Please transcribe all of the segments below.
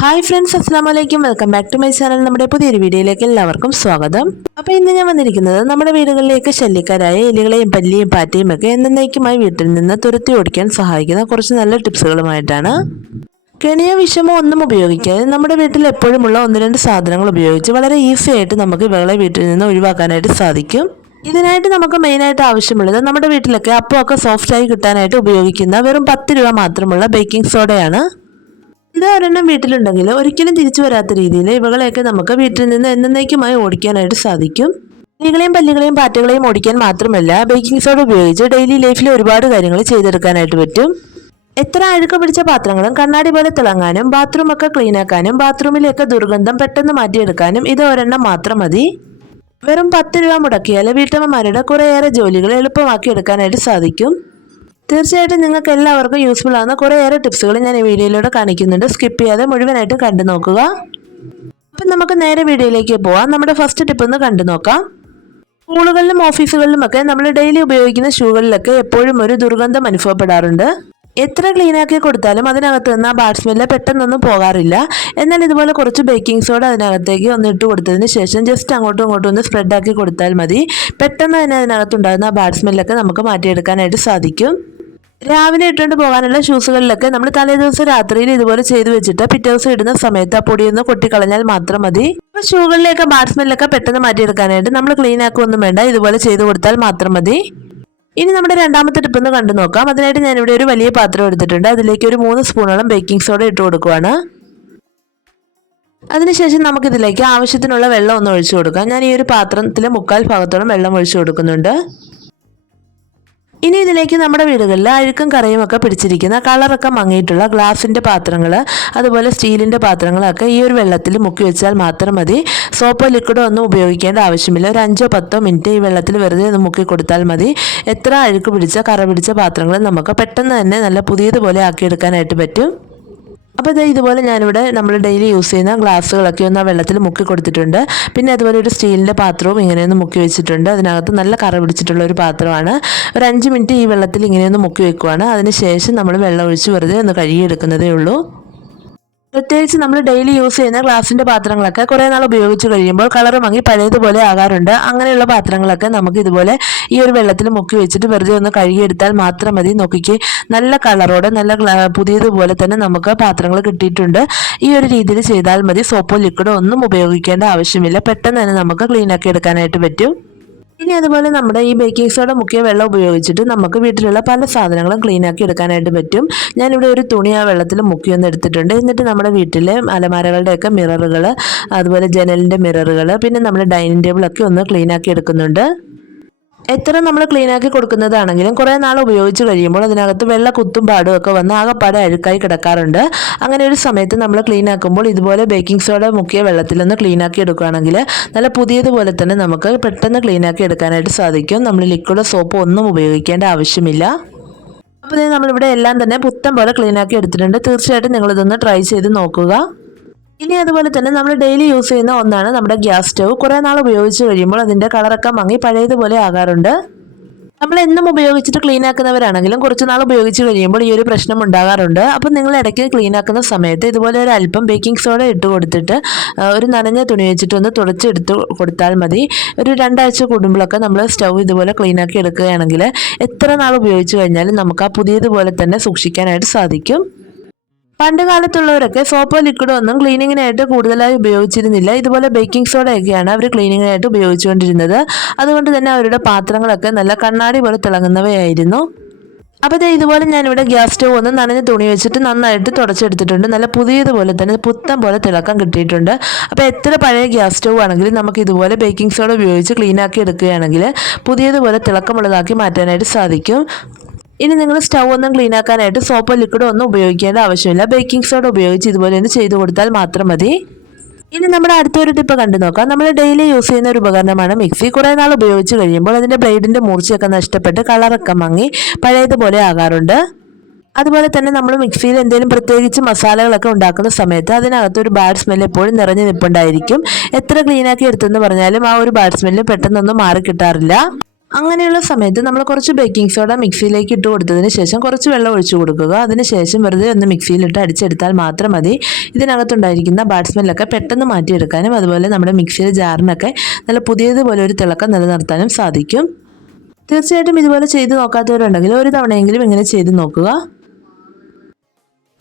Hi friends അസ്സാം വലൈക്കും welcome back to my channel നമ്മുടെ പുതിയൊരു വീഡിയോയിലേക്ക് എല്ലാവർക്കും സ്വാഗതം. അപ്പോൾ ഇന്ന് ഞാൻ വന്നിരിക്കുന്നത് നമ്മുടെ വീടുകളിലേക്ക് ശല്യക്കാരായ എലികളെയും പല്ലിയും പാറ്റയും ഒക്കെ എന്നേക്കുമായി വീട്ടിൽ നിന്ന് തുരത്തി ഓടിക്കാൻ സഹായിക്കുന്ന കുറച്ച് നല്ല ടിപ്സുകളുമായിട്ടാണ്. കെണിയോ വിഷമോ ഒന്നും ഉപയോഗിക്കാതെ നമ്മുടെ വീട്ടിൽ എപ്പോഴുമുള്ള ഒന്ന് രണ്ട് സാധനങ്ങൾ ഉപയോഗിച്ച് വളരെ ഈസി ആയിട്ട് നമുക്ക് ഇവകളെ വീട്ടിൽ നിന്ന് ഒഴിവാക്കാനായിട്ട് സാധിക്കും. ഇതിനായിട്ട് നമുക്ക് മെയിനായിട്ട് ആവശ്യമുള്ളത് നമ്മുടെ വീട്ടിലൊക്കെ അപ്പമൊക്കെ സോഫ്റ്റായി കിട്ടാനായിട്ട് ഉപയോഗിക്കുന്ന വെറും പത്ത് രൂപ മാത്രമുള്ള ബേക്കിംഗ് സോഡയാണ് ഇത് ഒരെണ്ണം വീട്ടിലുണ്ടെങ്കിൽ ഒരിക്കലും തിരിച്ചു വരാത്ത രീതിയിൽ ഇവകളെയൊക്കെ നമുക്ക് വീട്ടിൽ നിന്ന് എന്നേക്കുമായി ഓടിക്കാനായിട്ട് സാധിക്കും. എലികളെയും പല്ലികളെയും പാറ്റകളെയും ഓടിക്കാൻ മാത്രമല്ല ബേക്കിംഗ് സോഡ ഉപയോഗിച്ച് ഡെയിലി ലൈഫിൽ ഒരുപാട് കാര്യങ്ങൾ ചെയ്തെടുക്കാനായിട്ട് പറ്റും. എത്ര അഴുക്ക് പിടിച്ച പാത്രങ്ങളും കണ്ണാടി പോലെ തിളങ്ങാനും ബാത്റൂം ഒക്കെ ക്ലീൻ ആക്കാനും ബാത്റൂമിലേക്ക് ദുർഗന്ധം പെട്ടെന്ന് മാറ്റിയെടുക്കാനും ഇത് ഒരെണ്ണം മാത്രം മതി. വെറും പത്ത് രൂപ മുടക്കിയാൽ വീട്ടമ്മമാരുടെ കുറേയേറെ ജോലികൾ എളുപ്പമാക്കി എടുക്കാനായിട്ട് സാധിക്കും. തീർച്ചയായിട്ടും നിങ്ങൾക്ക് എല്ലാവർക്കും യൂസ്ഫുൾ ആവുന്ന കുറേയേറെ ടിപ്സുകൾ ഞാൻ ഈ വീഡിയോയിലൂടെ കാണിക്കുന്നുണ്ട്. സ്കിപ്പ് ചെയ്യാതെ മുഴുവനായിട്ട് കണ്ടു നോക്കുക. അപ്പം നമുക്ക് നേരെ വീഡിയോയിലേക്ക് പോവാം. നമ്മുടെ ഫസ്റ്റ് ടിപ്പ് ഒന്ന് കണ്ടു നോക്കാം. സ്കൂളുകളിലും ഓഫീസുകളിലും ഒക്കെ നമ്മൾ ഡെയിലി ഉപയോഗിക്കുന്ന ഷൂകളിലൊക്കെ എപ്പോഴും ഒരു ദുർഗന്ധം അനുഭവപ്പെടാറുണ്ട്. എത്ര ക്ലീനാക്കി കൊടുത്താലും അതിനകത്ത് നിന്ന് ആ ബാഡ് സ്മെല്ല് പെട്ടെന്നൊന്നും പോകാറില്ല. എന്നാൽ ഇതുപോലെ കുറച്ച് ബേക്കിംഗ് സോഡ അതിനകത്തേക്ക് ഒന്ന് ഇട്ട് കൊടുത്തതിന് ശേഷം ജസ്റ്റ് അങ്ങോട്ടും ഇങ്ങോട്ടും ഒന്ന് സ്പ്രെഡ് ആക്കി കൊടുത്താൽ മതി. പെട്ടെന്ന് തന്നെ അതിനകത്തുണ്ടാകുന്ന ആ ബാഡ് സ്മെല്ലൊക്കെ നമുക്ക് മാറ്റിയെടുക്കാനായിട്ട് സാധിക്കും. രാവിലെ ഇട്ടുകൊണ്ട് പോകാനുള്ള ഷൂസുകളിലൊക്കെ നമ്മൾ തലേ ദിവസം രാത്രിയിൽ ഇതുപോലെ ചെയ്തു വെച്ചിട്ട് പിറ്റേ ദിവസം ഇടുന്ന സമയത്ത് ആ പൊടിയൊന്ന് കൊട്ടിക്കളഞ്ഞാൽ മാത്രം മതി. അപ്പൊ ഷൂകളിലേക്ക് ബാറ്റ്സ്മെല്ലൊക്കെ പെട്ടെന്ന് മാറ്റിയെടുക്കാനായിട്ട് നമ്മൾ ക്ലീൻ ആക്കുമൊന്നും വേണ്ട. ഇതുപോലെ ചെയ്തു കൊടുത്താൽ മാത്രം മതി. ഇനി നമ്മുടെ രണ്ടാമത്തെ ടിപ്പ് ഒന്ന് കണ്ടു നോക്കാം. അതിനായിട്ട് ഞാൻ ഇവിടെ ഒരു വലിയ പാത്രം എടുത്തിട്ടുണ്ട്. അതിലേക്ക് ഒരു മൂന്ന് സ്പൂണോളം ബേക്കിംഗ് സോഡ ഇട്ട് കൊടുക്കുവാണ്. അതിനുശേഷം നമുക്കിതിലേക്ക് ആവശ്യത്തിനുള്ള വെള്ളം ഒന്ന് ഒഴിച്ചു കൊടുക്കാം. ഞാൻ ഈ ഒരു പാത്രത്തിലെ മുക്കാൽ ഭാഗത്തോളം വെള്ളം ഒഴിച്ചു കൊടുക്കുന്നുണ്ട്. ഇനി ഇതിലേക്ക് നമ്മുടെ വീടുകളിൽ അഴുക്കും കറയും ഒക്കെ പിടിച്ചിരിക്കുന്ന കളറൊക്കെ മങ്ങിയിട്ടുള്ള ഗ്ലാസിന്റെ പാത്രങ്ങൾ അതുപോലെ സ്റ്റീലിന്റെ പാത്രങ്ങളൊക്കെ ഈ ഒരു വെള്ളത്തിൽ മുക്കി വെച്ചാൽ മാത്രം മതി. സോപ്പോ ലിക്വിഡോ ഒന്നും ഉപയോഗിക്കേണ്ട ആവശ്യമില്ല. ഒരു അഞ്ചോ പത്തോ മിനിറ്റ് ഈ വെള്ളത്തിൽ വെറുതെ ഒന്ന് മുക്കി കൊടുത്താൽ മതി. എത്ര അഴുക്ക് പിടിച്ച കറ പിടിച്ച പാത്രങ്ങൾ നമുക്ക് പെട്ടെന്ന് തന്നെ നല്ല പുതിയതുപോലെ ആക്കിയെടുക്കാനായിട്ട് പറ്റും. അപ്പോൾ ഇത് ഇതുപോലെ ഞാനിവിടെ നമ്മൾ ഡെയിലി യൂസ് ചെയ്യുന്ന ഗ്ലാസ്സുകളൊക്കെ ഒന്ന് ആ വെള്ളത്തിൽ മുക്കി കൊടുത്തിട്ടുണ്ട്. പിന്നെ അതുപോലെ ഒരു സ്റ്റീലിന്റെ പാത്രവും ഇങ്ങനെയൊന്ന് മുക്കി വെച്ചിട്ടുണ്ട്. അതിനകത്ത് നല്ല കറ പിടിച്ചിട്ടുള്ള ഒരു പാത്രമാണ്. ഒരു അഞ്ച് മിനിറ്റ് ഈ വെള്ളത്തിൽ ഇങ്ങനെയൊന്ന് മുക്കി വെക്കുവാണ്. അതിന് ശേഷം നമ്മൾ വെള്ളം ഒഴിച്ച് വെറുതെ ഒന്ന് കഴുകിയെടുക്കുന്നതേ ഉള്ളൂ. പ്രത്യേകിച്ച് നമ്മൾ ഡെയിലി യൂസ് ചെയ്യുന്ന ഗ്ലാസിന്റെ പാത്രങ്ങളൊക്കെ കുറേ നാൾ ഉപയോഗിച്ച് കഴിയുമ്പോൾ കളർ മങ്ങി പഴയതുപോലെ ആകാറുണ്ട്. അങ്ങനെയുള്ള പാത്രങ്ങളൊക്കെ നമുക്ക് ഇതുപോലെ ഈ ഒരു വെള്ളത്തിൽ മുക്കി വെച്ചിട്ട് വെറുതെ ഒന്ന് കഴുകിയെടുത്താൽ മാത്രം മതി. നോക്കിക്ക് നല്ല കളറോടെ നല്ല പുതിയതുപോലെ തന്നെ നമുക്ക് പാത്രങ്ങൾ കിട്ടിയിട്ടുണ്ട്. ഈ ഒരു രീതിയിൽ ചെയ്താൽ മതി. സോപ്പോ ലിക്വിഡോ ഒന്നും ഉപയോഗിക്കേണ്ട ആവശ്യമില്ല. പെട്ടെന്ന് തന്നെ നമുക്ക് ക്ലീനാക്കി എടുക്കാനായിട്ട് പറ്റും. ഇനി അതുപോലെ നമ്മുടെ ഈ ബേക്കിംഗ് സോഡ മുക്കിയ വെള്ളം ഉപയോഗിച്ചിട്ട് നമുക്ക് വീട്ടിലുള്ള പല സാധനങ്ങളും ക്ലീൻ ആക്കി എടുക്കാനായിട്ട് പറ്റും. ഞാനിവിടെ ഒരു തുണി ആ വെള്ളത്തിൽ മുക്കിയൊന്ന് എടുത്തിട്ടുണ്ട്. എന്നിട്ട് നമ്മുടെ വീട്ടിലെ അലമാരകളുടെയൊക്കെ മിററുകൾ അതുപോലെ ജനലിന്റെ മിററുകൾ പിന്നെ നമ്മുടെ ഡൈനിങ് ടേബിളൊക്കെ ഒന്ന് ക്ലീൻ ആക്കി എടുക്കുന്നുണ്ട്. എത്ര നമ്മൾ ക്ലീൻ ആക്കി കൊടുക്കുന്നതാണെങ്കിലും കുറേ നാൾ ഉപയോഗിച്ച് കഴിയുമ്പോൾ അതിനകത്ത് വെള്ള കുത്തും പാടും ഒക്കെ വന്ന് ആകെപ്പാടെ അഴുക്കായി കിടക്കാറുണ്ട്. അങ്ങനെ ഒരു സമയത്ത് നമ്മൾ ക്ലീൻ ആക്കുമ്പോൾ ഇതുപോലെ ബേക്കിംഗ് സോഡ മുക്കിയ ക്ലീൻ ആക്കി എടുക്കുകയാണെങ്കിൽ നല്ല പുതിയതുപോലെ തന്നെ നമുക്ക് പെട്ടെന്ന് ക്ലീൻ ആക്കി എടുക്കാനായിട്ട് സാധിക്കും. നമ്മൾ ലിക്വിഡ് സോപ്പ് ഒന്നും ഉപയോഗിക്കേണ്ട ആവശ്യമില്ല. അപ്പോൾ നമ്മളിവിടെ എല്ലാം തന്നെ പുത്തം പോലെ ക്ലീൻ ആക്കി എടുത്തിട്ടുണ്ട്. തീർച്ചയായിട്ടും നിങ്ങളിതൊന്ന് ട്രൈ ചെയ്ത് നോക്കുക. ഇനി അതുപോലെ തന്നെ നമ്മൾ ഡെയിലി യൂസ് ചെയ്യുന്ന ഒന്നാണ് നമ്മുടെ ഗ്യാസ് സ്റ്റവ് കുറേ നാൾ ഉപയോഗിച്ച് കഴിയുമ്പോൾ അതിന്റെ കളറൊക്കെ മങ്ങി പഴയതുപോലെ ആകാറുണ്ട്. നമ്മൾ എന്നും ഉപയോഗിച്ചിട്ട് ക്ലീൻ ആക്കുന്നവരാണെങ്കിലും കുറച്ച് നാൾ ഉപയോഗിച്ച് കഴിയുമ്പോൾ ഈ ഒരു പ്രശ്നം ഉണ്ടാകാറുണ്ട്. അപ്പം നിങ്ങൾ ഇടയ്ക്ക് ക്ലീൻ ആക്കുന്ന സമയത്ത് ഇതുപോലെ ഒരു അല്പം ബേക്കിംഗ് സോഡ ഇട്ട് കൊടുത്തിട്ട് ഒരു നനഞ്ഞ തുണി വെച്ചിട്ട് ഒന്ന് തുടച്ചെടുത്ത് കൊടുത്താൽ മതി. ഒരു രണ്ടാഴ്ച കൂടുമ്പോഴൊക്കെ നമ്മൾ സ്റ്റൗ ഇതുപോലെ ക്ലീൻ ആക്കി എടുക്കുകയാണെങ്കിൽ എത്ര നാൾ ഉപയോഗിച്ച് കഴിഞ്ഞാലും നമുക്ക് ആ പുതിയതുപോലെ തന്നെ സൂക്ഷിക്കാനായിട്ട് സാധിക്കും. പണ്ട് കാലത്തുള്ളവരൊക്കെ സോപ്പോ ലിക്വിഡോ ഒന്നും ക്ലീനിങ്ങിനായിട്ട് കൂടുതലായി ഉപയോഗിച്ചിരുന്നില്ല. ഇതുപോലെ ബേക്കിംഗ് സോഡയൊക്കെയാണ് അവർ ക്ലീനിങ്ങിനായിട്ട് ഉപയോഗിച്ചുകൊണ്ടിരുന്നത്. അതുകൊണ്ട് തന്നെ അവരുടെ പാത്രങ്ങളൊക്കെ നല്ല കണ്ണാടി പോലെ തിളങ്ങുന്നവയായിരുന്നു. അപ്പോൾ ദേ ഇതുപോലെ ഞാനിവിടെ ഗ്യാസ് സ്റ്റവ് ഒന്ന് നനഞ്ഞ തുണി വെച്ചിട്ട് നന്നായിട്ട് തുടച്ചെടുത്തിട്ടുണ്ട്. നല്ല പുതിയതുപോലെ തന്നെ പുത്തൻ പോലെ തിളക്കം കിട്ടിയിട്ടുണ്ട്. അപ്പോൾ എത്ര പഴയ ഗ്യാസ് സ്റ്റവ് ആണെങ്കിലും നമുക്ക് ഇതുപോലെ ബേക്കിംഗ് സോഡ ഉപയോഗിച്ച് ക്ലീനാക്കി എടുക്കുകയാണെങ്കിൽ പുതിയതുപോലെ തിളക്കമുള്ളതാക്കി മാറ്റാനായിട്ട് സാധിക്കും. ഇനി നിങ്ങൾ സ്റ്റൗ ഒന്നും ക്ലീൻ ആക്കാനായിട്ട് സോപ്പോ ലിക്വിഡോ ഒന്നും ഉപയോഗിക്കേണ്ട ആവശ്യമില്ല. ബേക്കിംഗ് സോഡ ഉപയോഗിച്ച് ഇതുപോലെ ഒന്ന് ചെയ്തു കൊടുത്താൽ മാത്രം മതി. ഇനി നമ്മുടെ അടുത്തൊരു ടിപ്പ് കണ്ടു നോക്കാം. നമ്മൾ ഡെയിലി യൂസ് ചെയ്യുന്ന ഒരു ഉപകരണമാണ് മിക്സി കുറേ നാൾ ഉപയോഗിച്ച് കഴിയുമ്പോൾ അതിന്റെ ബ്ലേഡിന്റെ മൂർച്ചയൊക്കെ നഷ്ടപ്പെട്ട് കളറൊക്കെ മങ്ങി പഴയതുപോലെ ആകാറുണ്ട്. അതുപോലെ തന്നെ നമ്മൾ മിക്സിയിൽ എന്തെങ്കിലും പ്രത്യേകിച്ച് മസാലകളൊക്കെ ഉണ്ടാക്കുന്ന സമയത്ത് അതിനകത്ത് ഒരു ബാഡ് സ്മെല്ല് എപ്പോഴും നിറഞ്ഞു നിൽപ്പുണ്ടായിരിക്കും. എത്ര ക്ലീനാക്കി എടുത്തെന്ന് പറഞ്ഞാലും ആ ഒരു ബാഡ് സ്മെല്ല് പെട്ടെന്നൊന്നും മാറി കിട്ടാറില്ല. അങ്ങനെയുള്ള സമയത്ത് നമ്മൾ കുറച്ച് ബേക്കിംഗ് സോഡ മിക്സിയിലേക്ക് ഇട്ട് കൊടുത്തതിന് ശേഷം കുറച്ച് വെള്ളം ഒഴിച്ചു കൊടുക്കുക. അതിനുശേഷം വെറുതെ ഒന്ന് മിക്സിയിലിട്ട് അടിച്ചെടുത്താൽ മാത്രം മതി. ഇതിനകത്തുണ്ടായിരിക്കുന്ന ബാഡ് സ്മെല്ലൊക്കെ പെട്ടെന്ന് മാറ്റിയെടുക്കാനും അതുപോലെ നമ്മുടെ മിക്സിയിലെ ജാറിനൊക്കെ നല്ല പുതിയതുപോലെ ഒരു തിളക്കം നിലനിർത്താനും സാധിക്കും. തീർച്ചയായിട്ടും ഇതുപോലെ ചെയ്ത് നോക്കാത്തവരുണ്ടെങ്കിൽ ഒരു തവണയെങ്കിലും ഇങ്ങനെ ചെയ്ത് നോക്കുക.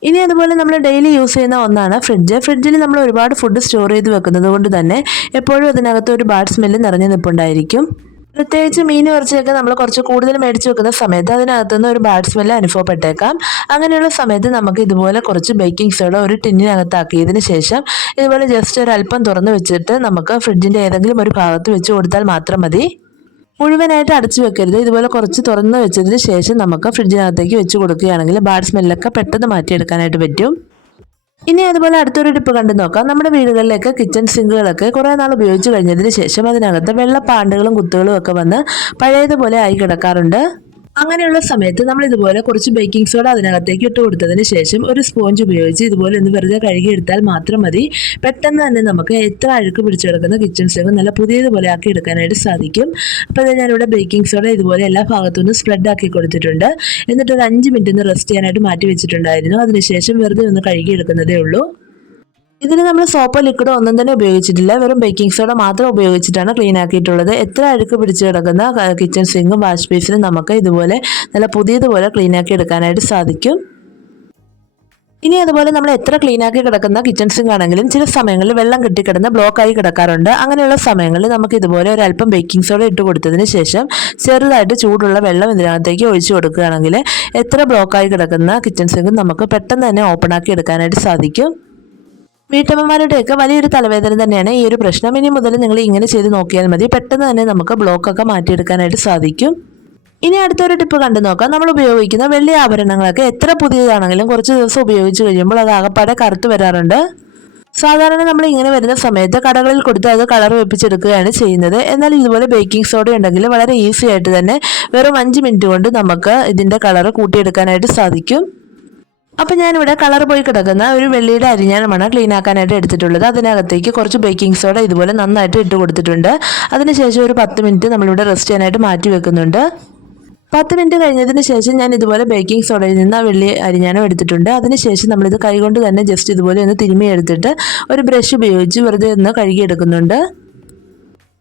ഇനി അതുപോലെ നമ്മൾ ഡെയിലി യൂസ് ചെയ്യുന്ന ഒന്നാണ് ഫ്രിഡ്ജ് ഫ്രിഡ്ജിൽ നമ്മൾ ഒരുപാട് ഫുഡ് സ്റ്റോർ ചെയ്ത് വെക്കുന്നത് കൊണ്ട് തന്നെ എപ്പോഴും അതിനകത്ത് ഒരു ബാഡ് സ്മെല്ല് നിറഞ്ഞു നിൽപ്പുണ്ടായിരിക്കും. പ്രത്യേകിച്ച് മീൻ ഇറച്ചിയൊക്കെ നമ്മൾ കുറച്ച് കൂടുതൽ മേടിച്ച് വെക്കുന്ന സമയത്ത് അതിനകത്തുനിന്ന് ഒരു ബാഡ് സ്മെല്ല് അനുഭവപ്പെട്ടേക്കാം. അങ്ങനെയുള്ള സമയത്ത് നമുക്ക് ഇതുപോലെ കുറച്ച് ബേക്കിംഗ് സോഡ ഒരു ടിന്നിനകത്താക്കിയതിന് ശേഷം ഇതുപോലെ ജസ്റ്റ് ഒരു അല്പം തുറന്ന് വെച്ചിട്ട് നമുക്ക് ഫ്രിഡ്ജിന്റെ ഏതെങ്കിലും ഒരു ഭാഗത്ത് വെച്ച് കൊടുത്താൽ മാത്രം മതി. മുഴുവനായിട്ട് അടച്ചു വെക്കരുത്. ഇതുപോലെ കുറച്ച് തുറന്ന് വെച്ചതിന് ശേഷം നമുക്ക് ഫ്രിഡ്ജിനകത്തേക്ക് വെച്ച് കൊടുക്കുകയാണെങ്കിൽ ബാഡ് സ്മെല്ലൊക്കെ പെട്ടെന്ന് മാറ്റിയെടുക്കാനായിട്ട് പറ്റും. ഇനി അതുപോലെ അടുത്തൊരു ടിപ്പ് കണ്ടു നോക്കാം. നമ്മുടെ വീടുകളിലൊക്കെ കിച്ചൺ സിങ്കുകളൊക്കെ കുറേ നാൾ ഉപയോഗിച്ച് കഴിഞ്ഞതിന് ശേഷം അതിനകത്ത് വെള്ളപ്പാണ്ടുകളും കുത്തുകളും ഒക്കെ വന്ന് പഴയതുപോലെ ആയി കിടക്കാറുണ്ട്. അങ്ങനെയുള്ള സമയത്ത് നമ്മൾ ഇതുപോലെ കുറച്ച് ബേക്കിംഗ് സോഡ അതിനകത്തേക്ക് ഇട്ട് കൊടുത്തതിന് ശേഷം ഒരു സ്പോഞ്ച് ഉപയോഗിച്ച് ഇതുപോലെ ഒന്ന് വെറുതെ കഴുകിയെടുത്താൽ മാത്രം മതി. പെട്ടെന്ന് തന്നെ നമുക്ക് എത്ര അഴുക്ക് പിടിച്ചു കിടക്കുന്ന കിച്ചൺ സിങ്ക് നല്ല പുതിയതുപോലെ ആക്കി എടുക്കാനായിട്ട് സാധിക്കും. അപ്പോൾ ഞാനിവിടെ ബേക്കിംഗ് സോഡ ഇതുപോലെ എല്ലാ ഭാഗത്തുനിന്ന് സ്പ്രെഡ് ആക്കി കൊടുത്തിട്ടുണ്ട്. എന്നിട്ട് ഒരു അഞ്ച് മിനിറ്റ് ഒന്ന് റെസ്റ്റ് ചെയ്യാനായിട്ട് മാറ്റി വെച്ചിട്ടുണ്ടായിരുന്നു. അതിനുശേഷം വെറുതെ ഒന്ന് കഴുകിയെടുക്കുന്നതേ ഉള്ളൂ. ഇതിന് നമ്മൾ സോപ്പോ ലിക്വിഡോ ഒന്നും തന്നെ ഉപയോഗിച്ചിട്ടില്ല. വെറും ബേക്കിംഗ് സോഡ മാത്രം ഉപയോഗിച്ചിട്ടാണ് ക്ലീൻ ആക്കിയിട്ടുള്ളത്. എത്ര അഴുക്ക് പിടിച്ചു കിടക്കുന്ന കിച്ചൺ സിങ്കും വാഷ് ബേസിനും നമുക്ക് ഇതുപോലെ നല്ല പുതിയതുപോലെ ക്ലീൻ ആക്കി എടുക്കാനായിട്ട് സാധിക്കും. ഇനി അതുപോലെ നമ്മൾ എത്ര ക്ലീൻ ആക്കി കിടക്കുന്ന കിച്ചൺ സിങ്ക് ആണെങ്കിലും ചില സമയങ്ങളിൽ വെള്ളം കെട്ടിക്കിടന്ന് ബ്ലോക്ക് ആയി കിടക്കാറുണ്ട്. അങ്ങനെയുള്ള സമയങ്ങളിൽ നമുക്ക് ഇതുപോലെ ഒരു അല്പം ബേക്കിംഗ് സോഡ ഇട്ട് കൊടുത്തതിന് ശേഷം ചെറുതായിട്ട് ചൂടുള്ള വെള്ളം ഇതിനകത്തേക്ക് ഒഴിച്ചു കൊടുക്കുകയാണെങ്കിൽ എത്ര ബ്ലോക്ക് ആയി കിടക്കുന്ന കിച്ചൺ സിങ്ക് നമുക്ക് പെട്ടെന്ന് തന്നെ ഓപ്പൺ ആക്കി എടുക്കാനായിട്ട് സാധിക്കും. വീട്ടമ്മമാരുടെയൊക്കെ വലിയൊരു തലവേദന തന്നെയാണ് ഈ ഒരു പ്രശ്നം. ഇനി മുതൽ നിങ്ങൾ ഇങ്ങനെ ചെയ്ത് നോക്കിയാൽ മതി. പെട്ടെന്ന് തന്നെ നമുക്ക് ബ്ലോക്കൊക്കെ മാറ്റിയെടുക്കാനായിട്ട് സാധിക്കും. ഇനി അടുത്തൊരു ടിപ്പ് കണ്ടു നോക്കാം. നമ്മൾ ഉപയോഗിക്കുന്ന വെള്ളി ആഭരണങ്ങളൊക്കെ എത്ര പുതിയതാണെങ്കിലും കുറച്ച് ദിവസം ഉപയോഗിച്ച് കഴിയുമ്പോൾ അത് ആകപ്പാടെ കറുത്ത് വരാറുണ്ട്. സാധാരണ നമ്മൾ ഇങ്ങനെ വരുന്ന സമയത്ത് കടകളിൽ കൊടുത്ത് അത് കളർ വെപ്പിച്ചെടുക്കുകയാണ് ചെയ്യുന്നത്. എന്നാൽ ഇതുപോലെ ബേക്കിംഗ് സോഡ ഉണ്ടെങ്കിൽ വളരെ ഈസി ആയിട്ട് തന്നെ വെറും അഞ്ച് മിനിറ്റ് കൊണ്ട് നമുക്ക് ഇതിന്റെ കളർ കൂട്ടിയെടുക്കാനായിട്ട് സാധിക്കും. അപ്പം ഞാനിവിടെ കളർ പോയി കിടക്കുന്ന ഒരു വെള്ളിയുടെ അരിഞ്ഞാണമാണ് ക്ലീൻ ആക്കാനായിട്ട് എടുത്തിട്ടുള്ളത്. അതിനകത്തേക്ക് കുറച്ച് ബേക്കിംഗ് സോഡ ഇതുപോലെ നന്നായിട്ട് ഇട്ട് കൊടുത്തിട്ടുണ്ട്. അതിനുശേഷം ഒരു പത്ത് മിനിറ്റ് നമ്മളിവിടെ റെസ്റ്റ് ചെയ്യാനായിട്ട് മാറ്റി വെക്കുന്നുണ്ട്. പത്ത് മിനിറ്റ് കഴിഞ്ഞതിന് ശേഷം ഞാൻ ഇതുപോലെ ബേക്കിംഗ് സോഡയിൽ നിന്ന് ആ വെള്ളി അരിഞ്ഞാനും എടുത്തിട്ടുണ്ട്. അതിനുശേഷം നമ്മളിത് കൈകൊണ്ട് തന്നെ ജസ്റ്റ് ഇതുപോലെ ഒന്ന് തിരുമ്മി എടുത്തിട്ട് ഒരു ബ്രഷ് ഉപയോഗിച്ച് വെറുതെ ഒന്ന് കഴുകിയെടുക്കുന്നുണ്ട്.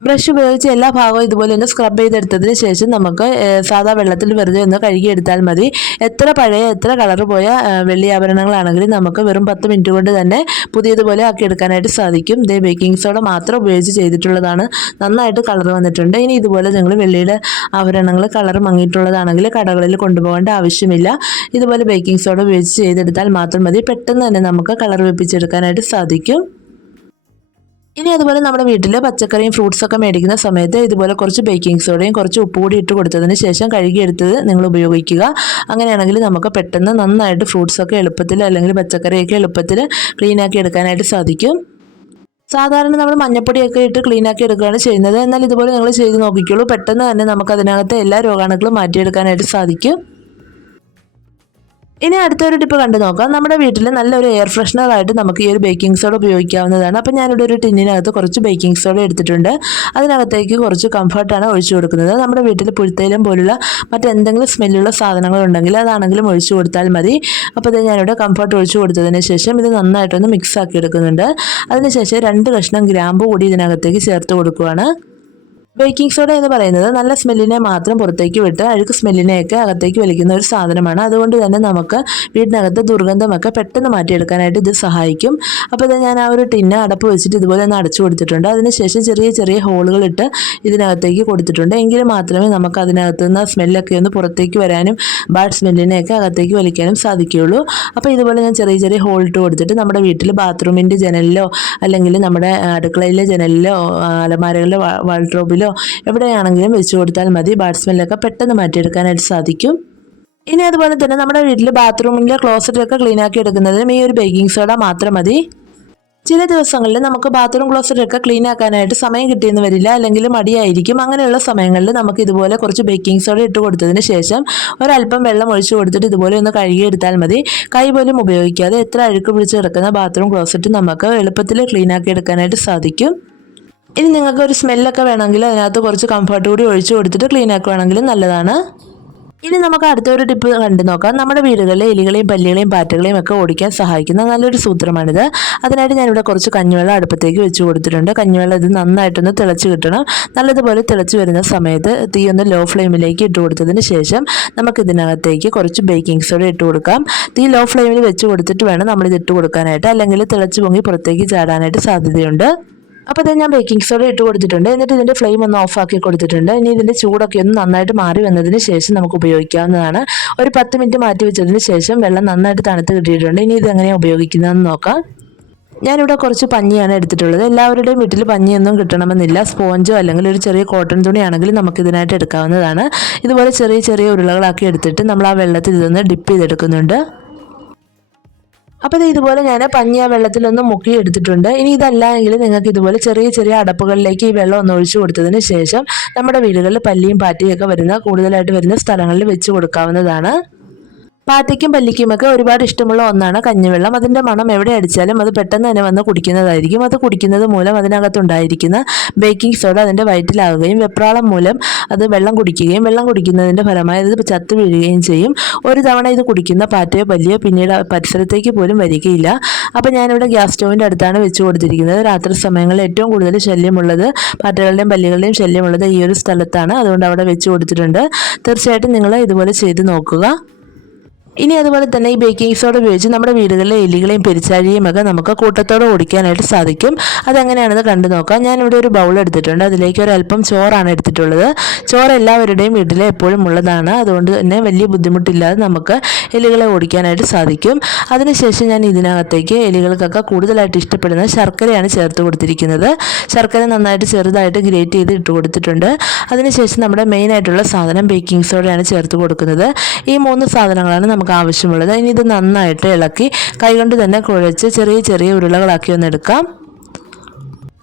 ബ്രഷ് ഉപയോഗിച്ച് എല്ലാ ഭാഗവും ഇതുപോലെ ഒന്ന് സ്ക്രബ് ചെയ്തെടുത്തതിന് ശേഷം നമുക്ക് സാധാ വെള്ളത്തിൽ വെറുതെ ഒന്ന് കഴുകിയെടുത്താൽ മതി. എത്ര പഴയ എത്ര കളർ പോയ വെള്ളി ആഭരണങ്ങളാണെങ്കിലും നമുക്ക് വെറും പത്ത് മിനിറ്റ് കൊണ്ട് തന്നെ പുതിയതുപോലെ ആക്കി എടുക്കാനായിട്ട് സാധിക്കും. ഇതേ ബേക്കിംഗ് സോഡ മാത്രം ഉപയോഗിച്ച് ചെയ്തിട്ടുള്ളതാണ്. നന്നായിട്ട് കളർ വന്നിട്ടുണ്ട്. ഇനി ഇതുപോലെ നിങ്ങൾ വെള്ളിയുടെ ആഭരണങ്ങൾ കളർ മങ്ങിയിട്ടുള്ളതാണെങ്കിൽ കടകളിൽ കൊണ്ടുപോകേണ്ട ആവശ്യമില്ല. ഇതുപോലെ ബേക്കിംഗ് സോഡ ഉപയോഗിച്ച് ചെയ്തെടുത്താൽ മാത്രം മതി. പെട്ടെന്ന് തന്നെ നമുക്ക് കളർ വെപ്പിച്ചെടുക്കാനായിട്ട് സാധിക്കും. ഇനി അതുപോലെ നമ്മുടെ വീട്ടിൽ പച്ചക്കറിയും ഫ്രൂട്ട്സ് ഒക്കെ മേടിക്കുന്ന സമയത്ത് ഇതുപോലെ കുറച്ച് ബേക്കിംഗ് സോഡയും കുറച്ച് ഉപ്പ് കൂടി ഇട്ട് കൊടുത്തതിന് ശേഷം കഴുകിയെടുത്തത് നിങ്ങൾ ഉപയോഗിക്കുക. അങ്ങനെയാണെങ്കിൽ നമുക്ക് പെട്ടെന്ന് നന്നായിട്ട് ഫ്രൂട്ട്സ് ഒക്കെ എളുപ്പത്തിൽ അല്ലെങ്കിൽ പച്ചക്കറിയൊക്കെ എളുപ്പത്തിൽ ക്ലീൻ ആക്കി എടുക്കാനായിട്ട് സാധിക്കും. സാധാരണ നമ്മൾ മഞ്ഞപ്പൊടിയൊക്കെ ഇട്ട് ക്ലീൻ ആക്കി എടുക്കുകയാണ് ചെയ്യുന്നത്. എന്നാൽ ഇതുപോലെ നിങ്ങൾ ചെയ്ത് നോക്കിക്കോളൂ. പെട്ടെന്ന് തന്നെ നമുക്ക് അതിനകത്തെ എല്ലാ രോഗാണുക്കളും മാറ്റിയെടുക്കാനായിട്ട് സാധിക്കും. ഇനി അടുത്തൊരു ടിപ്പ് കണ്ടു നോക്കാം. നമ്മുടെ വീട്ടിൽ നല്ലൊരു എയർ ഫ്രഷ്നർ ആയിട്ട് നമുക്ക് ഈ ഒരു ബേക്കിംഗ് സോഡ ഉപയോഗിക്കാവുന്നതാണ്. അപ്പം ഞാനിവിടെ ഒരു ടിന്നിനകത്ത് കുറച്ച് ബേക്കിംഗ് സോഡ എടുത്തിട്ടുണ്ട്. അതിനകത്തേക്ക് കുറച്ച് കംഫർട്ടാണ് ഒഴിച്ചു കൊടുക്കുന്നത്. നമ്മുടെ വീട്ടിൽ പുഴുത്തേലും പോലുള്ള മറ്റെന്തെങ്കിലും സ്മെല്ലുള്ള സാധനങ്ങൾ ഉണ്ടെങ്കിൽ അതാണെങ്കിലും ഒഴിച്ചു കൊടുത്താൽ മതി. അപ്പോൾ ഇത് ഞാനിവിടെ കംഫർട്ട് ഒഴിച്ചു കൊടുത്തതിന് ശേഷം ഇത് നന്നായിട്ടൊന്ന് മിക്സ് ആക്കി എടുക്കുന്നുണ്ട്. അതിനുശേഷം രണ്ട് കഷ്ണം ഗ്രാമ്പു കൂടി ഇതിനകത്തേക്ക് ചേർത്ത് കൊടുക്കുകയാണ് ബേക്കിംഗ് സോഡ എന്ന് പറയുന്നത് നല്ല സ്മെല്ലിനെ മാത്രം പുറത്തേക്ക് വിട്ട് അഴുക്ക് സ്മെല്ലിനെയൊക്കെ അകത്തേക്ക് വലിക്കുന്ന ഒരു സാധനമാണ്. അതുകൊണ്ട് തന്നെ നമുക്ക് വീടിനകത്ത് ദുർഗന്ധമൊക്കെ പെട്ടെന്ന് മാറ്റിയെടുക്കാനായിട്ട് ഇത് സഹായിക്കും. അപ്പോൾ ഞാൻ ആ ഒരു ടിന്ന് അടപ്പ് വെച്ചിട്ട് ഇതുപോലെ ഒന്ന് അടച്ചു കൊടുത്തിട്ടുണ്ട്. അതിനുശേഷം ചെറിയ ചെറിയ ഹോളുകളിട്ട് ഇതിനകത്തേക്ക് കൊടുത്തിട്ടുണ്ട്. എങ്കിൽ മാത്രമേ നമുക്ക് അതിനകത്ത് നിന്ന് സ്മെല്ലൊക്കെ ഒന്ന് പുറത്തേക്ക് വരാനും ബാഡ് സ്മെല്ലിനെയൊക്കെ അകത്തേക്ക് വലിക്കാനും സാധിക്കുകയുള്ളൂ. അപ്പോൾ ഇതുപോലെ ഞാൻ ചെറിയ ചെറിയ ഹോൾ ഇട്ട് കൊടുത്തിട്ട് നമ്മുടെ വീട്ടിൽ ബാത്റൂമിന്റെ ജനലിലോ അല്ലെങ്കിൽ നമ്മുടെ അടുക്കളയിലെ ജനലിലോ അലമാരകളിലെ വാൾഡ്രോബിലോ എവിടെയാണെങ്കിലും വെച്ച് കൊടുത്താൽ മതി. ബാറ്റ്സ്മാനിലൊക്കെ പെട്ടെന്ന് മാറ്റിയെടുക്കാനായിട്ട് സാധിക്കും. ഇനി അതുപോലെ തന്നെ നമ്മുടെ വീട്ടിൽ ബാത്റൂമിന്റെ ക്ലോസറ്റൊക്കെ ക്ലീൻ ആക്കി എടുക്കുന്നതിനും ഈ ഒരു ബേക്കിംഗ് സോഡ മാത്രം മതി. ചില ദിവസങ്ങളിൽ നമുക്ക് ബാത്റൂം ക്ലോസറ്റൊക്കെ ക്ലീൻ ആക്കാനായിട്ട് സമയം കിട്ടിയെന്ന് വരില്ല. അല്ലെങ്കിൽ മടിയായിരിക്കും. അങ്ങനെയുള്ള സമയങ്ങളിൽ നമുക്ക് ഇതുപോലെ കുറച്ച് ബേക്കിംഗ് സോഡ ഇട്ട് കൊടുത്തതിന് ശേഷം ഒരല്പം വെള്ളം ഒഴിച്ചു കൊടുത്തിട്ട് ഇതുപോലെ ഒന്ന് കഴുകിയെടുത്താൽ മതി. കൈ പോലും ഉപയോഗിക്കാതെ എത്ര അഴുക്ക് പിടിച്ച് കിടക്കുന്ന ബാത്റൂം ക്ലോസറ്റ് നമുക്ക് എളുപ്പത്തിൽ ക്ലീൻ ആക്കി എടുക്കാനായിട്ട് സാധിക്കും. ഇനി നിങ്ങൾക്ക് ഒരു സ്മെല്ലൊക്കെ വേണമെങ്കിൽ അതിനകത്ത് കുറച്ച് കംഫർട്ട് കൂടി ഒഴിച്ചു കൊടുത്തിട്ട് ക്ലീൻ ആക്കുകയാണെങ്കിൽ നല്ലതാണ്. ഇനി നമുക്ക് അടുത്തൊരു ടിപ്പ് കണ്ടു നോക്കാം. നമ്മുടെ വീടുകളിലെ എലികളെയും പല്ലികളെയും പാറ്റകളെയും ഒക്കെ ഓടിക്കാൻ സഹായിക്കുന്ന നല്ലൊരു സൂത്രമാണിത്. അതിനായിട്ട് ഞാനിവിടെ കുറച്ച് കഞ്ഞിവെള്ളം അടുപ്പത്തേക്ക് വെച്ച് കൊടുത്തിട്ടുണ്ട്. കഞ്ഞിവെള്ളം ഇത് നന്നായിട്ടൊന്ന് തിളച്ച് കിട്ടണം. നല്ലതുപോലെ തിളച്ച് വരുന്ന സമയത്ത് തീ ഒന്ന് ലോ ഫ്ലെയിമിലേക്ക് ഇട്ട് കൊടുത്തതിന് ശേഷം നമുക്ക് ഇതിനകത്തേക്ക് കുറച്ച് ബേക്കിംഗ് സോഡ ഇട്ട് കൊടുക്കാം. തീ ലോ ഫ്ലെയിമിൽ വെച്ച് കൊടുത്തിട്ട് വേണം നമ്മളിത് ഇട്ട് കൊടുക്കാനായിട്ട്. അല്ലെങ്കിൽ തിളച്ച് പൊങ്ങി പുറത്തേക്ക് ചാടാനായിട്ട് സാധ്യതയുണ്ട്. അപ്പോൾ ഇത് ഞാൻ ബേക്കിംഗ് സോഡ ഇട്ട് കൊടുത്തിട്ടുണ്ട്. എന്നിട്ട് ഇതിന്റെ ഫ്ലെയിം ഒന്ന് ഓഫ് ആക്കി കൊടുത്തിട്ടുണ്ട്. ഇനി ഇതിന്റെ ചൂടൊക്കെ ഒന്ന് നന്നായിട്ട് മാറി വന്നതിന് ശേഷം നമുക്ക് ഉപയോഗിക്കാവുന്നതാണ്. ഒരു പത്ത് മിനിറ്റ് മാറ്റി വെച്ചതിന് ശേഷം വെള്ളം നന്നായിട്ട് തണുത്ത് കിട്ടിയിട്ടുണ്ട്. ഇനി ഇത് എങ്ങനെയാണ് ഉപയോഗിക്കുന്നതെന്ന് നോക്കാം. ഞാനിവിടെ കുറച്ച് പഞ്ഞിയാണ് എടുത്തിട്ടുള്ളത്. എല്ലാവരുടെയും വീട്ടിൽ പഞ്ഞിയൊന്നും കിട്ടണമെന്നില്ല. സ്പോഞ്ചോ അല്ലെങ്കിൽ ഒരു ചെറിയ കോട്ടൺ തുണിയാണെങ്കിൽ നമുക്ക് ഇതിനായിട്ട് എടുക്കാവുന്നതാണ്. ഇതുപോലെ ചെറിയ ചെറിയ ഉരുളകളാക്കി എടുത്തിട്ട് നമ്മൾ ആ വെള്ളത്തിൽ ഇതൊന്ന് ഡിപ്പ് ചെയ്തെടുക്കുന്നുണ്ട്. അപ്പോൾ ഇത് ഇതുപോലെ ഞാൻ പഞ്ഞി ആ വെള്ളത്തിലൊന്ന് മുക്കി എടുത്തിട്ടുണ്ട്. ഇനി ഇതല്ല എങ്കിൽ നിങ്ങൾക്ക് ഇതുപോലെ ചെറിയ ചെറിയ അടപ്പുകളിലേക്ക് ഈ വെള്ളം ഒന്ന് ഒഴിച്ചു കൊടുത്തതിന് ശേഷം നമ്മുടെ വീടുകളിൽ പല്ലിയും പാറ്റിയൊക്കെ വരുന്ന കൂടുതലായിട്ട് വരുന്ന സ്ഥലങ്ങളിൽ വെച്ച് കൊടുക്കാവുന്നതാണ്. പാറ്റയ്ക്കും പല്ലിക്കുമൊക്കെ ഒരുപാട് ഇഷ്ടമുള്ള ഒന്നാണ് കഞ്ഞിവെള്ളം. അതിന്റെ മണം എവിടെ അടിച്ചാലും അത് പെട്ടെന്ന് തന്നെ വന്ന് കുടിക്കുന്നതായിരിക്കും. അത് കുടിക്കുന്നത് മൂലം അതിനകത്തുണ്ടായിരിക്കുന്ന ബേക്കിംഗ് സോഡ അതിന്റെ വയറ്റിലാവുകയും വെപ്രാളം മൂലം അത് വെള്ളം കുടിക്കുകയും വെള്ളം കുടിക്കുന്നതിന്റെ ഫലമായി അത് ചത്തു വീഴുകയും ചെയ്യും. ഒരു തവണ ഇത് കുടിക്കുന്ന പാറ്റയോ പല്ലിയോ പിന്നീട് പരിസരത്തേക്ക് പോലും വരികയില്ല. അപ്പോൾ ഞാനിവിടെ ഗ്യാസ് സ്റ്റോവിന്റെ അടുത്താണ് വെച്ച് കൊടുത്തിരിക്കുന്നത്. രാത്രി സമയങ്ങളിൽ ഏറ്റവും കൂടുതൽ ശല്യമുള്ളത് പാറ്റകളുടെയും പല്ലികളുടെയും ശല്യമുള്ളത് ഈ ഒരു സ്ഥലത്താണ്. അതുകൊണ്ട് അവിടെ വെച്ച് കൊടുത്തിട്ടുണ്ട്. തീർച്ചയായിട്ടും നിങ്ങൾ ഇതുപോലെ ചെയ്ത് നോക്കുക. ഇനി അതുപോലെ തന്നെ ഈ ബേക്കിംഗ് സോഡ ഉപയോഗിച്ച് നമ്മുടെ വീടുകളിലെ എലികളെയും പെരിച്ചാഴിയും ഒക്കെ നമുക്ക് കൂട്ടത്തോടെ ഓടിക്കാനായിട്ട് സാധിക്കും. അതെങ്ങനെയാണെന്ന് കണ്ടു നോക്കാം. ഞാനിവിടെ ഒരു ബൗൾ എടുത്തിട്ടുണ്ട്. അതിലേക്ക് ഒരു അല്പം ചോറാണ് എടുത്തിട്ടുള്ളത്. ചോറ് എല്ലാവരുടെയും വീട്ടിൽ എപ്പോഴും ഉള്ളതാണ്. അതുകൊണ്ട് തന്നെ വലിയ ബുദ്ധിമുട്ടില്ലാതെ നമുക്ക് എലികളെ ഓടിക്കാനായിട്ട് സാധിക്കും. അതിനുശേഷം ഞാൻ ഇതിനകത്തേക്ക് എലികൾക്കൊക്കെ കൂടുതലായിട്ട് ഇഷ്ടപ്പെടുന്ന ശർക്കരയാണ് ചേർത്ത് കൊടുത്തിരിക്കുന്നത്. ശർക്കര നന്നായിട്ട് ചെറുതായിട്ട് ഗ്രേറ്റ് ചെയ്ത് ഇട്ട് കൊടുത്തിട്ടുണ്ട്. അതിനുശേഷം നമ്മുടെ മെയിൻ ആയിട്ടുള്ള സാധനം ബേക്കിംഗ് സോഡയാണ് ചേർത്ത് കൊടുക്കുന്നത്. ഈ മൂന്ന് സാധനങ്ങളാണ് നമുക്ക് ആവശ്യമുള്ളത് ഇനി ഇത് നന്നായിട്ട് ഇളക്കി കൈകൊണ്ട് തന്നെ കുഴച്ച് ചെറിയ ചെറിയ ഉരുളകളാക്കി ഒന്ന് എടുക്കാം.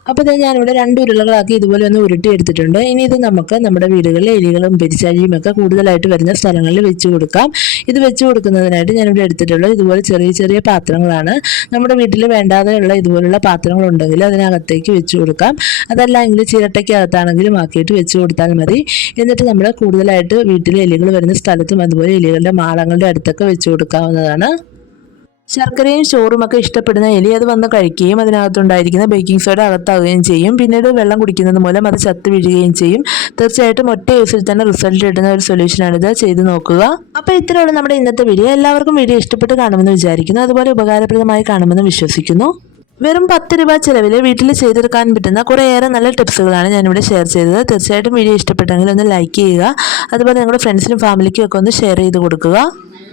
അപ്പോൾ ഇത് ഞാനിവിടെ രണ്ട് ഉരുളകളാക്കി ഇതുപോലെ ഒന്ന് ഉരുട്ടി എടുത്തിട്ടുണ്ട്. ഇനി ഇത് നമുക്ക് നമ്മുടെ വീടുകളിലെ എലികളും പെരിച്ചാഴിയും ഒക്കെ കൂടുതലായിട്ട് വരുന്ന സ്ഥലങ്ങളിൽ വെച്ച് കൊടുക്കാം. ഇത് വെച്ച് കൊടുക്കുന്നതിനായിട്ട് ഞാനിവിടെ എടുത്തിട്ടുള്ളത് ഇതുപോലെ ചെറിയ ചെറിയ പാത്രങ്ങളാണ്. നമ്മുടെ വീട്ടിൽ വേണ്ടാതെയുള്ള ഇതുപോലുള്ള പാത്രങ്ങളുണ്ടെങ്കിൽ അതിനകത്തേക്ക് വെച്ച് കൊടുക്കാം. അതല്ല എങ്കിൽ ചിരട്ടയ്ക്കകത്താണെങ്കിലും ആക്കിയിട്ട് വെച്ച് കൊടുത്താൽ മതി. എന്നിട്ട് നമ്മൾ കൂടുതലായിട്ട് വീട്ടിലെ എലികൾ വരുന്ന സ്ഥലത്തും അതുപോലെ എലികളുടെ മാളങ്ങളുടെ അടുത്തൊക്കെ വെച്ച് കൊടുക്കാവുന്നതാണ്. ശർക്കരയും ചോറും ഒക്കെ ഇഷ്ടപ്പെടുന്ന എലി അത് വന്ന് കഴിക്കുകയും അതിനകത്തുണ്ടായിരിക്കുന്ന ബേക്കിംഗ് സോഡ അകത്താവുകയും ചെയ്യും. പിന്നീട് വെള്ളം കുടിക്കുന്നത് മൂലം അത് ചത്തു വീഴുകയും ചെയ്യും. തീർച്ചയായിട്ടും ഒറ്റ യൂസിൽ തന്നെ റിസൾട്ട് കിട്ടുന്ന ഒരു സൊല്യൂഷനാണിത് ചെയ്ത് നോക്കുക. അപ്പോൾ ഇത്രയുള്ള നമ്മുടെ ഇന്നത്തെ വീഡിയോ എല്ലാവർക്കും വീഡിയോ ഇഷ്ടപ്പെട്ട് കാണുമെന്ന് വിചാരിക്കുന്നു. അതുപോലെ ഉപകാരപ്രദമായി കാണുമെന്ന് വിശ്വസിക്കുന്നു. വെറും പത്ത് രൂപ ചിലവിൽ വീട്ടിൽ ചെയ്തെടുക്കാൻ പറ്റുന്ന കുറേയേറെ നല്ല ടിപ്സുകളാണ് ഞാനിവിടെ ഷെയർ ചെയ്തത്. തീർച്ചയായിട്ടും വീഡിയോ ഇഷ്ടപ്പെട്ടെങ്കിൽ ഒന്ന് ലൈക്ക് ചെയ്യുക. അതുപോലെ നിങ്ങളുടെ ഫ്രണ്ട്സിനും ഫാമിലിക്കും ഒക്കെ ഒന്ന് ഷെയർ ചെയ്ത് കൊടുക്കുക.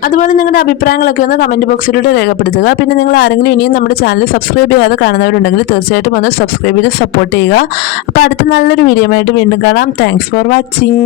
അതുപോലെ നിങ്ങളുടെ അഭിപ്രായങ്ങളൊക്കെ ഒന്ന് കമന്റ് ബോക്സിലൂടെ രേഖപ്പെടുത്തുക. പിന്നെ നിങ്ങൾ ആരെങ്കിലും ഇനിയും നമ്മുടെ ചാനൽ സബ്സ്ക്രൈബ് ചെയ്യാതെ കാണുന്നവരുണ്ടെങ്കിൽ തീർച്ചയായിട്ടും ഒന്ന് സബ്സ്ക്രൈബ് ചെയ്ത് സപ്പോർട്ട് ചെയ്യുക. അപ്പോൾ അടുത്ത നല്ലൊരു വീഡിയോ ആയിട്ട് വീണ്ടും കാണാം. Thanks for watching